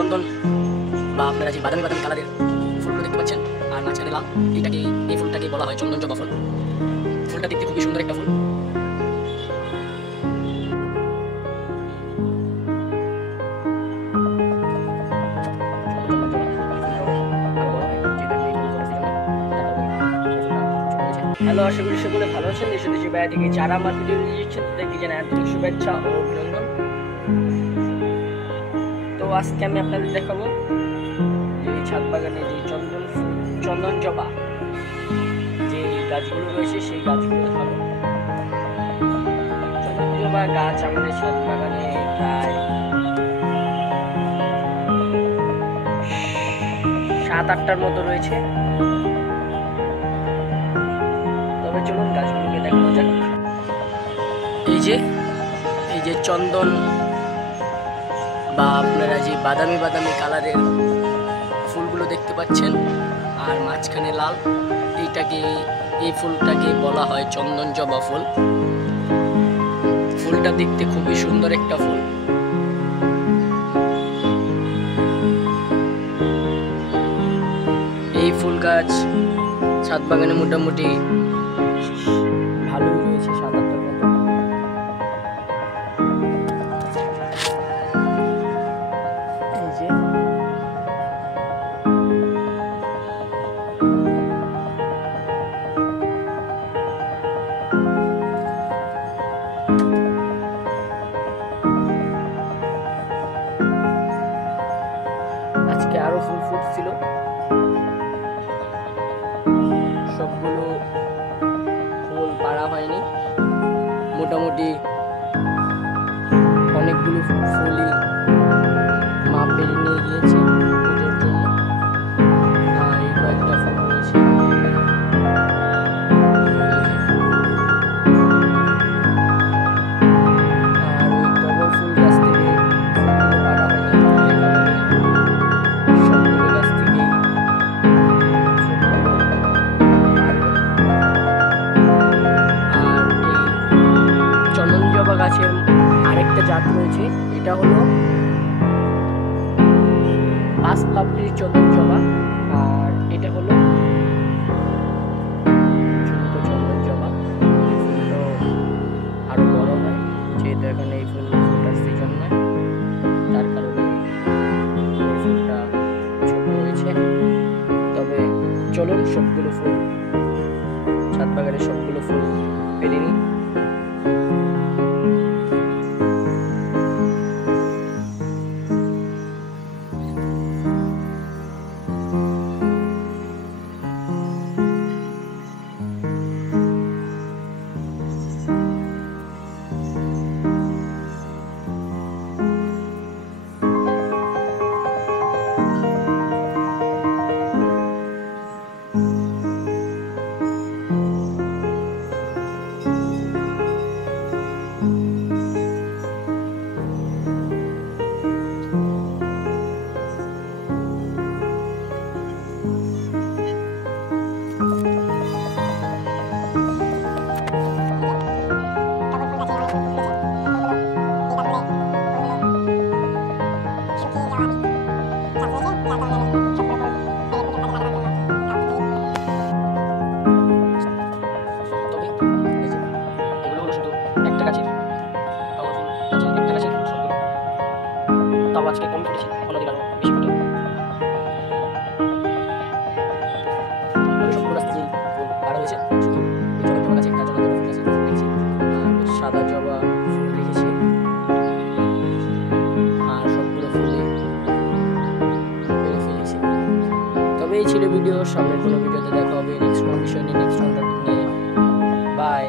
চন্দন বা আপনারা যে বাদামি বাদামি কালারের ফুলগুলো দেখতে পাচ্ছেন আর মাঝখানে লাল, এই ফুলটাকে বলা হয় চন্দন জবা ফুল। ফুলটা দেখতে খুবই সুন্দর একটা ফুল। হ্যালো, আশা করি সকলে ভালো আছেন। দেশ দেশে বাইরে থেকে যারা আমার ভিডিও দেখছেন তাদেরকে জানাই আন্তরিক শুভেচ্ছা ও অভিনন্দন। তো আজকে আমি আপনাদের দেখাবো যে ছাদ বাগানে যে চন্দন জবা যে গাছগুলো রয়েছে সেই গাছগুলো দেখাবো। চন্দন জবা গাছ আমাদের ছাদ বাগানে প্রায় 7-8টার মতো রয়েছে। তবে চলুন গাছগুলোকে দেখানো যাক। এই যে চন্দন বা আপনারা যে বাদামি বাদামি কালারের ফুলগুলো দেখতে পাচ্ছেন আর মাঝখানে লাল, এই ফুলটাকে বলা হয় চন্দন জবা ফুল। ফুলটা দেখতে খুবই সুন্দর একটা ফুল। এই ফুল গাছ ছাদ বাগানে মোটামুটি ভালোই রয়েছে, 7-8টার মতো। এই যে আজকে আরো ফুল ফুটছিল, সবগুলো ফুল পাড়া হয়নি। মোটামুটি অনেকগুলো ফুলই মা পেরে নিয়ে গিয়েছে পুজোর জন্য। আর এই কয়েকটা ফুল রয়েছে। আর ওই টগর ফুল গাছ থেকে ফুলগুলো পাড়া হয়নি, সবগুলো গাছ থেকেই জবা গাছের আরেকটা জাত রয়েছে, এটা হলো 5 পাপড়ির চন্দন জবা। আর এটা হলো ছোট চন্দন জবা। ফুলটা আরো বড় হয়, যেহেতু এখন এই ফুল ফোটার সিজন নয়, তার কারণে এই ফুলটা ছোট হয়েছে। তবে চলুন সবগুলো ফুল ছাদ বাগানে সবগুলো ফুল পেরে নিই। আজকে কম ফুটেছে, অন্যদিন আরো বেশি ফুটে। সবগুলো রাস্তা যে ফুল পাড়া হয়েছে, শুধু চন্দন জবা গাছে একটা চন্দন জবা ফুল আছে রেখেছি, আর সাদা জবা ফুল রেখেছি, আর সবগুলো ফুলে পেরে ফেলেছি। তবে এই ছিল ভিডিও। সামনের কোনো ভিডিওতে দেখা হবে নেক্সট কোনো বিষয় নিয়ে, নেক্সট কোনো টপিক নিয়ে। বাই।